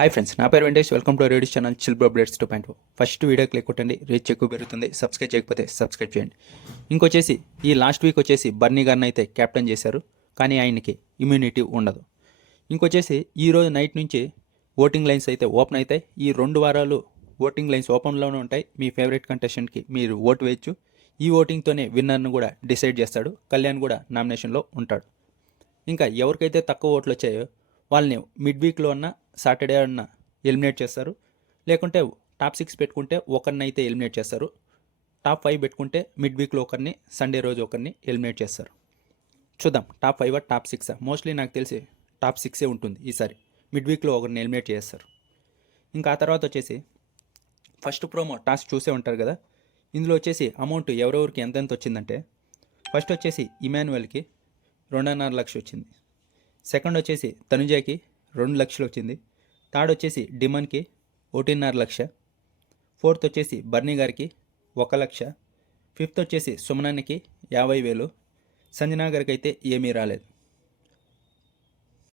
Hi friends, నా పేరు Venkatesh. Welcome to radio channel chill updates 2.0. First video click కొట్టండి, reach ఎక్కువ పెరుగుతుంది. సబ్స్క్రైబ్ చేయకపోతే సబ్స్క్రైబ్ చేయండి. ఇంకొచ్చేసి ఈ లాస్ట్ వీక్ వచ్చేసి బర్నీ గారిని అయితే కెప్టెన్ చేశారు, కానీ ఆయనకి ఇమ్యూనిటీ ఉండదు. ఇంకొచ్చేసి ఈరోజు నైట్ నుంచి ఓటింగ్ లైన్స్ అయితే ఓపెన్ అవుతాయి. ఈ 2 వారాలు ఓటింగ్ లైన్స్ ఓపెన్లోనే ఉంటాయి. మీ ఫేవరెట్ కంటెస్టెంట్కి మీరు ఓటు వేయచ్చు. ఈ ఓటింగ్తోనే విన్నర్ను కూడా డిసైడ్ చేస్తాడు. కళ్యాణ్ కూడా నామినేషన్లో ఉంటాడు. ఇంకా ఎవరికైతే తక్కువ ఓట్లు వచ్చాయో వాళ్ళని మిడ్ వీక్లో ఉన్న సాటర్డే అన్న ఎలిమినేట్ చేస్తారు. లేకుంటే టాప్ 6 పెట్టుకుంటే ఒకరిని అయితే ఎలిమినేట్ చేస్తారు. టాప్ 5 పెట్టుకుంటే మిడ్ వీక్లో ఒకరిని, సండే రోజు ఒకరిని ఎలిమినేట్ చేస్తారు. చూద్దాం టాప్ 5 టాప్ 6. మోస్ట్లీ నాకు తెలిసి టాప్ 6 ఉంటుంది ఈసారి. మిడ్ వీక్లో ఒకరిని ఎలిమినేట్ చేస్తారు. ఇంకా ఆ తర్వాత వచ్చేసి ఫస్ట్ ప్రోమో టాస్క్ చూసే ఉంటారు కదా. ఇందులో వచ్చేసి అమౌంట్ ఎవరెవరికి ఎంతెంత వచ్చిందంటే, ఫస్ట్ వచ్చేసి ఇమాన్యుయల్కి 2.5 లక్షలు వచ్చింది. సెకండ్ వచ్చేసి తనుజాకి 2 లక్షలు వచ్చింది. థర్డ్ వచ్చేసి డిమన్కి 1.5 లక్ష. ఫోర్త్ వచ్చేసి బర్నీ గారికి 1 లక్ష. ఫిఫ్త్ వచ్చేసి సుమనానికి 50,000. సంజనా గారికి అయితే ఏమీ రాలేదు.